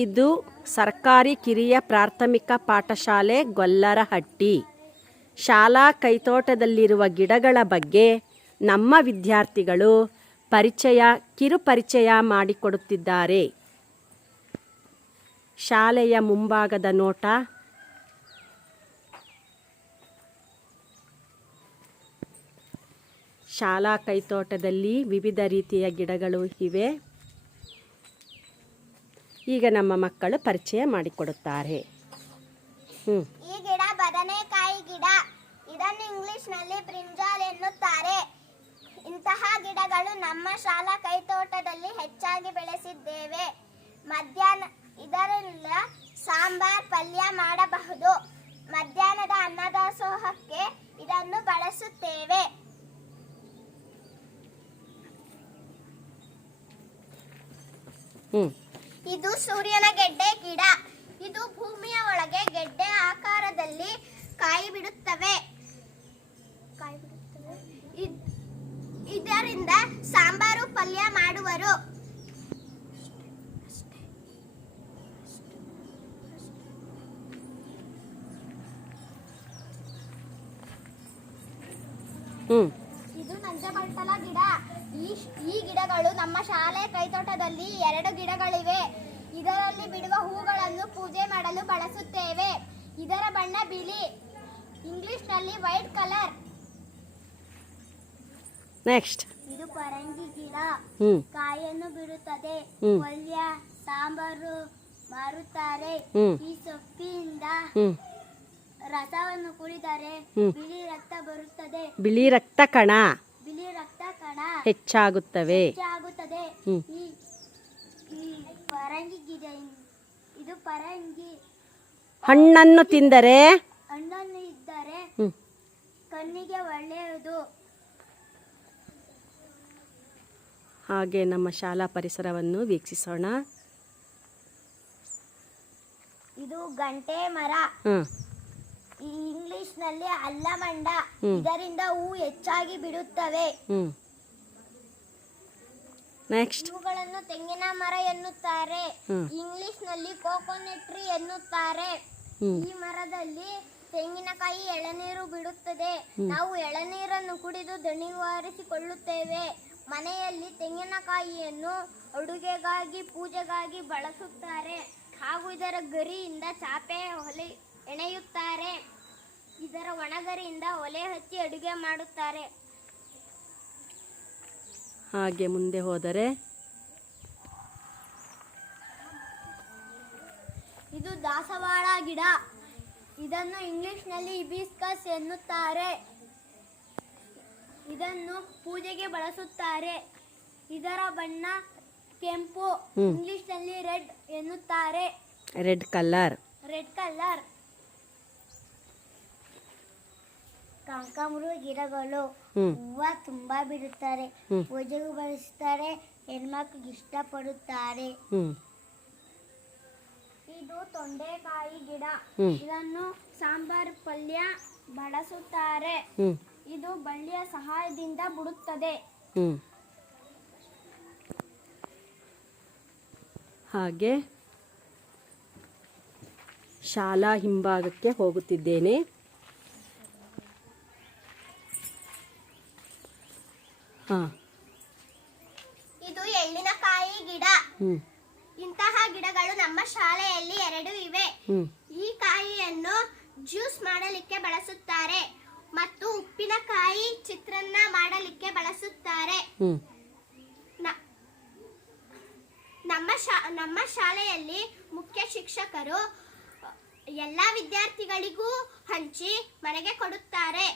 ಇದು ಸರ್ಕಾರಿ ಕಿರಿಯ ಪ್ರಾಥಮಿಕ ಪಾಠಶಾಲೆ ಗೊಲ್ಲರಹಟ್ಟಿ. ಶಾಲಾ ಕೈತೋಟದಲ್ಲಿರುವ ಗಿಡಗಳ ಬಗ್ಗೆ ನಮ್ಮ ವಿದ್ಯಾರ್ಥಿಗಳು ಕಿರುಪರಿಚಯ ಮಾಡಿಕೊಡುತ್ತಿದ್ದಾರೆ. ಶಾಲೆಯ ಮುಂಭಾಗದ ನೋಟ. ಶಾಲಾ ಕೈತೋಟದಲ್ಲಿ ವಿವಿಧ ರೀತಿಯ ಗಿಡಗಳು ಇವೆ. ಈಗ ನಮ್ಮ ಮಕ್ಕಳು ಪರಿಚಯ ಮಾಡಿಕೊಡುತ್ತಾರೆ. ಈ ಗಿಡ ಬದನೆಕಾಯಿ ಗಿಡ. ಇದನ್ನು ಇಂಗ್ಲಿಷ್ನಲ್ಲಿ ಬ್ರಿಂಜಾಲ್ ಎನ್ನುತ್ತಾರೆ. ಇಂತಹ ಗಿಡಗಳು ನಮ್ಮ ಶಾಲಾ ಕೈತೋಟದಲ್ಲಿ ಹೆಚ್ಚಾಗಿ ಬೆಳೆಸಿದ್ದೇವೆ. ಮಧ್ಯಾಹ್ನ ಇದರಿಂದ ಸಾಂಬಾರ್ ಪಲ್ಯ ಮಾಡಬಹುದು. ಮಧ್ಯಾಹ್ನದ ಅನ್ನದಾಸೋಹಕ್ಕೆ ಇದನ್ನು ಬಳಸುತ್ತೇವೆ. ಇದು ಸೂರ್ಯನ ಗೆಡ್ಡೆ ಗಿಡ. ಇದು ಭೂಮಿಯ ಒಳಗೆ ಗೆಡ್ಡೆ ಆಕಾರದಲ್ಲಿ ಕಾಯಿ ಬಿಡುತ್ತವೆ. ಇದರಿಂದ ಸಾಂಬಾರು ಪಲ್ಯ ಮಾಡುವರು. ಇದು ನಂಜಬಂಟಲ ಗಿಡ. ಈ ಗಿಡಗಳು ನಮ್ಮ ಶಾಲೆ ಕೈತೋಟದಲ್ಲಿ 2 ಗಿಡಗಳಿವೆ. ಇದರಲ್ಲಿ ಬಿಡುವ ಹೂಗಳನ್ನು ಪೂಜೆ ಮಾಡಲು ಬಳಸುತ್ತೇವೆ. ಇದರ ಬಣ್ಣ ಬಿಳಿ, ಇಂಗ್ಲಿಷ್ನಲ್ಲಿ ವೈಟ್ ಕಲರ್. ನೆಕ್ಸ್ಟ್ ಇದು ಪರಂಗಿ ಗಿಡ. ಕಾಯಿಯನ್ನು ಬಿಡುತ್ತದೆ. ಪಲ್ಯ ಸಾಂಬಾರು ಮಾರುತ್ತಾರೆ. ಈ ಸೊಪ್ಪಿನಿಂದ ರಸವನ್ನು ಕುಡಿದರೆ ಬಿಳಿ ರಕ್ತ ಬರುತ್ತದೆ. ಬಿಳಿ ರಕ್ತ ಕಣ ಹೆಚ್ಚಾಗುತ್ತವೆ. ಈ ಪರಂಗಿ ಗಿಡ. ಇದು ಪರಂಗಿ ಹಣ್ಣನ್ನು ತಿಂದರೆ ಇದ್ದರೆ ಕಣ್ಣಿಗೆ ಒಳ್ಳೆಯದು. ಹಾಗೆ ನಮ್ಮ ಶಾಲಾ ಪರಿಸರವನ್ನು ವೀಕ್ಷಿಸೋಣ. ಇದು ಗಂಟೆ ಮರ. ಇಂಗ್ಲಿಷ್ನಲ್ಲಿ ಅಲ್ಲಮಂಡ. ಇದರಿಂದ ಹೂ ಹೆಚ್ಚಾಗಿ ಬಿಡುತ್ತವೆ. ನೆಕ್ಸ್ಟ್ ಇವುಗಳನ್ನು ತೆಂಗಿನ ಮರ ಎನ್ನುತ್ತಾರೆ. ಇಂಗ್ಲಿಷ್ನಲ್ಲಿ ಕೋಕೋನಟ್ ಟ್ರೀ ಎನ್ನುತ್ತಾರೆ. ಈ ಮರದಲ್ಲಿ ತೆಂಗಿನಕಾಯಿ ಎಳನೀರು ಬಿಡುತ್ತದೆ. ನಾವು ಎಳನೀರನ್ನು ಕುಡಿದು ದಣಿವಾರಿಸಿಕೊಳ್ಳುತ್ತೇವೆ. ಮನೆಯಲ್ಲಿ ತೆಂಗಿನಕಾಯಿಯನ್ನು ಅಡುಗೆಗಾಗಿ ಪೂಜೆಗಾಗಿ ಬಳಸುತ್ತಾರೆ. ಹಾಗೂ ಇದರ ಗರಿಯಿಂದ ಚಾಪೆ ಒಲೆ ಎಣೆಯುತ್ತಾರೆ. ಇದರ ಒಣಗರಿಯಿಂದ ಒಲೆ ಹಚ್ಚಿ ಅಡುಗೆ ಮಾಡುತ್ತಾರೆ. ಹಾಗೆ ಮುಂದೆ ಹೋದರೆ ಇದು ದಾಸವಾಳ ಗಿಡ. ಇದನ್ನು ಇಂಗ್ಲಿಷ್ನಲ್ಲಿ ಹಿಬಿಸ್ಕಸ್ ಎನ್ನುತ್ತಾರೆ. ಇದನ್ನು ಪೂಜೆಗೆ ಬಳಸುತ್ತಾರೆ. ಇದರ ಬಣ್ಣ ಕೆಂಪು, ಇಂಗ್ಲಿಷ್ನಲ್ಲಿ ರೆಡ್ ಎನ್ನುತ್ತಾರೆ. Red colour. ಕನಕಾಂಬರ ಗಿಡಗಳು ಹೂವು ತುಂಬಾ ಬಿಡುತ್ತಾರೆ. ಪೂಜೆಗೂ ಬಳಸುತ್ತಾರೆ. ಹೆಣ್ಮಕ್ಳಿಗೆ ಇಷ್ಟಪಡುತ್ತಾರೆ. ಇದು ತೊಂಡೆಕಾಯಿ ಗಿಡ. ಇದನ್ನು ಸಾಂಬಾರ್ ಪಲ್ಯ ಬಳಸುತ್ತಾರೆ. ಇದು ಬಳ್ಳಿಯ ಸಹಾಯದಿಂದ ಬಿಡುತ್ತದೆ. ಹಾಗೆ ಶಾಲಾ ಹಿಂಭಾಗಕ್ಕೆ ಹೋಗುತ್ತಿದ್ದೇನೆ. ಇದು ಎಳ್ಳಿನಕಾಯಿ ಗಿಡ. ಇಂತಹ ಗಿಡಗಳು ನಮ್ಮ ಶಾಲೆಯಲ್ಲಿ 2 ಇವೆ. ಈ ಕಾಯಿಯನ್ನು ಜ್ಯೂಸ್ ಮಾಡಲಿಕ್ಕೆ ಬಳಸುತ್ತಾರೆ ಮತ್ತು ಉಪ್ಪಿನಕಾಯಿ ಚಿತ್ರಾನ್ನ ಮಾಡಲಿಕ್ಕೆ ಬಳಸುತ್ತಾರೆ. ನಮ್ಮ ಶಾಲೆಯಲ್ಲಿ ಮುಖ್ಯ ಶಿಕ್ಷಕರು ಎಲ್ಲ ವಿದ್ಯಾರ್ಥಿಗಳಿಗೂ ಹಂಚಿ ಮನೆಗೆ ಕೊಡುತ್ತಾರೆ.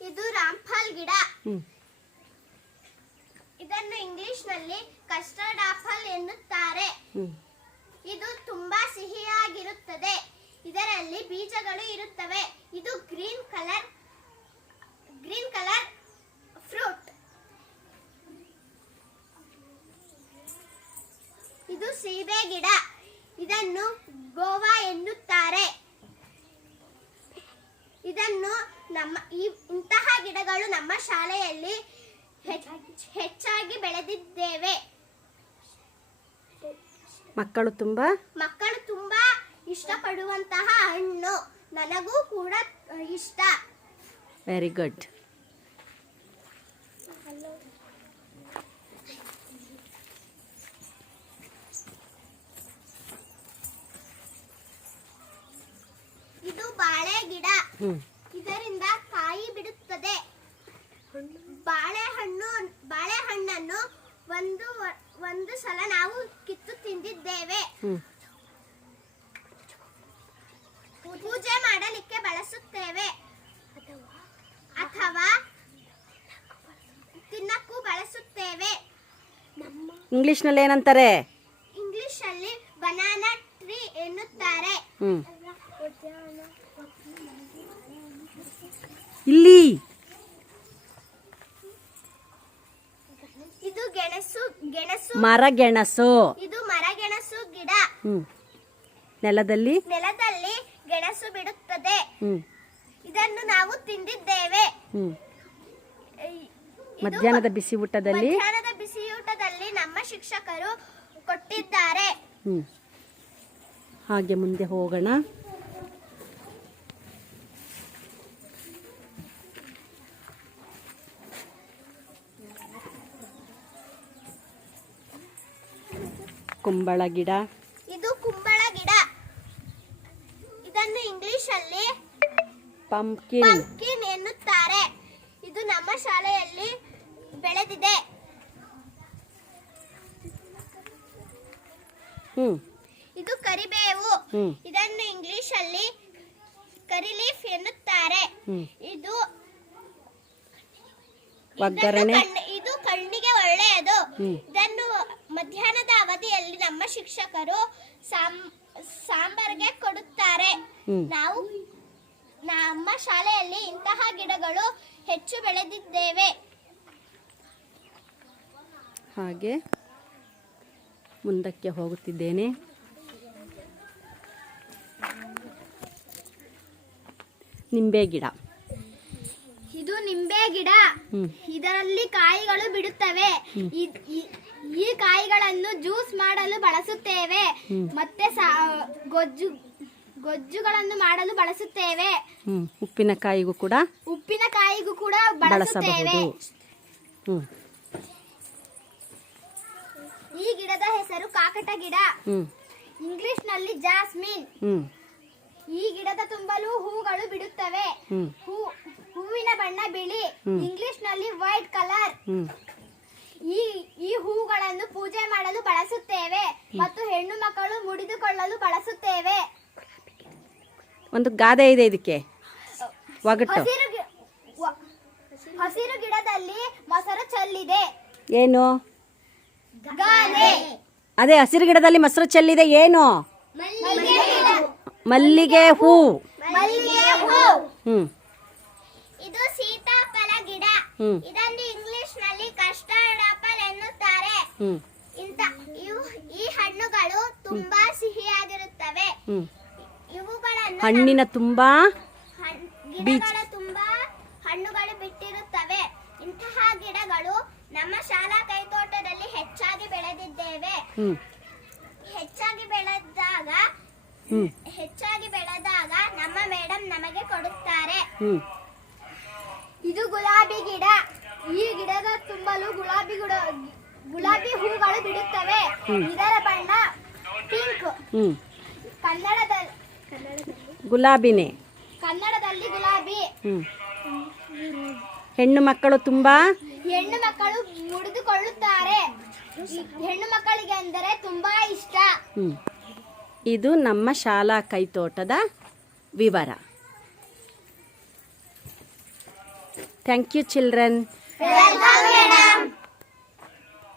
ಇದು ರಾಂಫಲ್ ಗಿಡ. ಇದನ್ನು ಇಂಗ್ಲಿಷ್ನಲ್ಲಿ ಕಸ್ಟರ್ಡ್ ಆಪಲ್ ಎನ್ನುತ್ತಾರೆ. ಇದು ತುಂಬಾ ಸಿಹಿಯಾಗಿರುತ್ತದೆ. ಇದರಲ್ಲಿ ಬೀಜಗಳು ಇರುತ್ತವೆ. ಇದು ಗ್ರೀನ್ ಕಲರ್ ಫ್ರೂಟ್. ಇದು ಸೀಬೆ ಗಿಡ. ಇದನ್ನು ಗೋವಾ ಎನ್ನುತ್ತಾರೆ. ಇದನ್ನು ಇಂತಹ ಗಿಡಗಳು ನಮ್ಮ ಶಾಲೆಯಲ್ಲಿ ಹೆಚ್ಚಾಗಿ ಬೆಳೆದಿದ್ದೇವೆ. ಮಕ್ಕಳು ತುಂಬಾ ಇಷ್ಟಪಡುವಂತಹ ಹಣ್ಣು. ನನಗೂ ಕೂಡ ಇಷ್ಟ. Very good. ಇದು ಬಾಳೆ ಗಿಡ. ಇದರಿಂದ ಕಾಯಿ ಬಿಡುತ್ತದೆ. ಬಾಳೆಹಣ್ಣನ್ನು ಒಂದು ಸಲ ನಾವು ಕಿತ್ತು ತಿಂದಿದ್ದೇವೆ. ಪೂಜೆ ಮಾಡಲಿಕ್ಕೆ ಬಳಸುತ್ತೇವೆ ಅಥವಾ ತಿನ್ನಕ್ಕೂ ಬಳಸುತ್ತೇವೆ. ಇಂಗ್ಲಿಷ್ನಲ್ಲಿ ಏನಂತಾರೆ? ಇಂಗ್ಲಿಷಲ್ಲಿ ಬನಾನಾ ಟ್ರೀ ಎನ್ನುತ್ತಾರೆ. ಇಲ್ಲಿ ಇದು ಗೆಣಸು ಮರಗೆಣಸು. ಇದು ಮರಗೆಣಸು ಗಿಡ. ನೆಲದಲ್ಲಿ ಗೆಣಸು ಬಿಡುತ್ತದೆ. ಇದನ್ನು ನಾವು ತಿಂದಿದ್ದೇವೆ. ಮಧ್ಯಾಹ್ನದ ಬಿಸಿಯೂಟದಲ್ಲಿ ನಮ್ಮ ಶಿಕ್ಷಕರು ಕೊಟ್ಟಿದ್ದಾರೆ. ಹಾಗೆ ಮುಂದೆ ಹೋಗೋಣ. ಕುಂಬಳ ಗಿಡ. ಇದು ಕುಂಬಳ ಗಿಡ. ಇದನ್ನು ಇಂಗ್ಲಿಷಲ್ಲಿ ಪಂಪ್ಕಿನ್ ಎನ್ನುತ್ತಾರೆ. ಇದು ನಮ್ಮ ಶಾಲೆಯಲ್ಲಿ ಬೆಳೆದಿದೆ. ಇದು ಕರಿಬೇವು. ಇದನ್ನು ಇಂಗ್ಲಿಷಲ್ಲಿ ಕರಿಲೀಫ್ ಎನ್ನುತ್ತಾರೆ. ಇದು ಒಗ್ಗರಣೆ. ಇದು ಕಣ್ಣಿಗೆ ಒಳ್ಳೆಯದು. ಇದನ್ನು ಮಧ್ಯಾಹ್ನದ ಅವಧಿಯಲ್ಲಿ ನಮ್ಮ ಶಿಕ್ಷಕರು ಸಾಂಬಾರ್ಗೆ ಕೊಡುತ್ತಾರೆ. ನಮ್ಮ ಶಾಲೆಯಲ್ಲಿ ಇಂತಹ ಗಿಡಗಳು ಹೆಚ್ಚು ಬೆಳೆದಿದ್ದೇವೆ. ಹಾಗೆ ಮುಂದಕ್ಕೆ ಹೋಗುತ್ತಿದ್ದೇನೆ. ನಿಂಬೆ ಗಿಡ. ಇದು ನಿಂಬೆ ಗಿಡ. ಇದರಲ್ಲಿ ಕಾಯಿಗಳು ಬಿಡುತ್ತವೆ. ಈ ಕಾಯಿಗಳನ್ನು ಜ್ಯೂಸ್ ಮಾಡಲು ಬಳಸುತ್ತೇವೆ. ಮತ್ತೆ ಗೊಜ್ಜುಗಳನ್ನು ಮಾಡಲು ಬಳಸುತ್ತೇವೆ. ಉಪ್ಪಿನಕಾಯಿಗೂ ಕೂಡ ಬಳಸುತ್ತೇವೆ. ಬಳಸಬಹುದು. ಈ ಗಿಡದ ಹೆಸರು ಕಾಕಟ ಗಿಡ. ಇಂಗ್ಲಿಷ್ನಲ್ಲಿ ಜಾಸ್ಮಿನ್. ಈ ಗಿಡದ ತುಂಬಲು ಹೂಗಳು ಬಿಡುತ್ತವೆ. ಹೂವಿನ ಬಣ್ಣ ಬಿಳಿ. ಇಂಗ್ಲಿಷ್ನಲ್ಲಿ ವೈಟ್ ಕಲರ್. ಈ ಹೂಗಳನ್ನು ಪೂಜೆ ಮಾಡಲು ಬಳಸುತ್ತೇವೆ ಮತ್ತು ಹೆಣ್ಣು ಮಕ್ಕಳು ಮುಡಿದುಕೊಳ್ಳಲು ಬಳಸುತ್ತೇವೆ. ಒಂದು ಗಾದೆ ಇದೆ ಇದಕ್ಕೆ. ಒಗಟು. ಹಸಿರು ಗಿಡದಲ್ಲಿ ಮೊಸರು ಚೆಲ್ಲಿದೆ. ಏನು? ಗಾದೆ. ಅದೇ ಹಸಿರು ಗಿಡದಲ್ಲಿ ಮೊಸರು ಚೆಲ್ಲಿದೆ. ಏನು? ಮಲ್ಲಿಗೆ ಹೂ. ಇದು ಸೀತಾಫಲ ಗಿಡ. ಇದನ್ನು ಇಂಗ್ಲಿಷ್ನಲ್ಲಿ ಕಸ್ಟರ್ಡ್ ಆಪಲ್ ಎನ್ನುತ್ತಾರೆ. ಈ ಹಣ್ಣುಗಳು ತುಂಬಾ ಸಿಹಿಯಾಗಿರುತ್ತವೆ. ಇವುಗಳನ್ನು ಹಣ್ಣಿನ ತುಂಬಾ ಗಿಡಗಳ ತುಂಬಾ ಹಣ್ಣುಗಳು ಬಿಟ್ಟಿರುತ್ತವೆ. ಇಂತಹ ಗಿಡಗಳು ನಮ್ಮ ಶಾಲಾ ಕೈತೋಟದಲ್ಲಿ ಹೆಚ್ಚಾಗಿ ಬೆಳೆದಿದ್ದೇವೆ. ಹೆಚ್ಚಾಗಿ ಬೆಳೆದಾಗ ನಮ್ಮ ಮೇಡಮ್ ನಮಗೆ ಕೊಡುತ್ತಾರೆ. ಇದು ಗುಲಾಬಿ ಗಿಡ. ಈ ಗಿಡದ ತುಂಬಲು ಗುಲಾಬಿ ಹೂಗಳು ಬಿಡುತ್ತವೆ. ಇದರ ಬಣ್ಣ ಪಿಂಕ್. ಗುಲಾಬಿನೇ. ಕನ್ನಡದಲ್ಲಿ ಗುಲಾಬಿ. ಹೆಣ್ಣು ಮಕ್ಕಳು ಮುಡಿದುಕೊಳ್ಳುತ್ತಾರೆ. ಹೆಣ್ಣು ಮಕ್ಕಳಿಗೆ ಅಂದರೆ ತುಂಬಾ ಇಷ್ಟ. ಇದು ನಮ್ಮ ಶಾಲಾ ಕೈತೋಟದ ವಿವರ. Thank you children.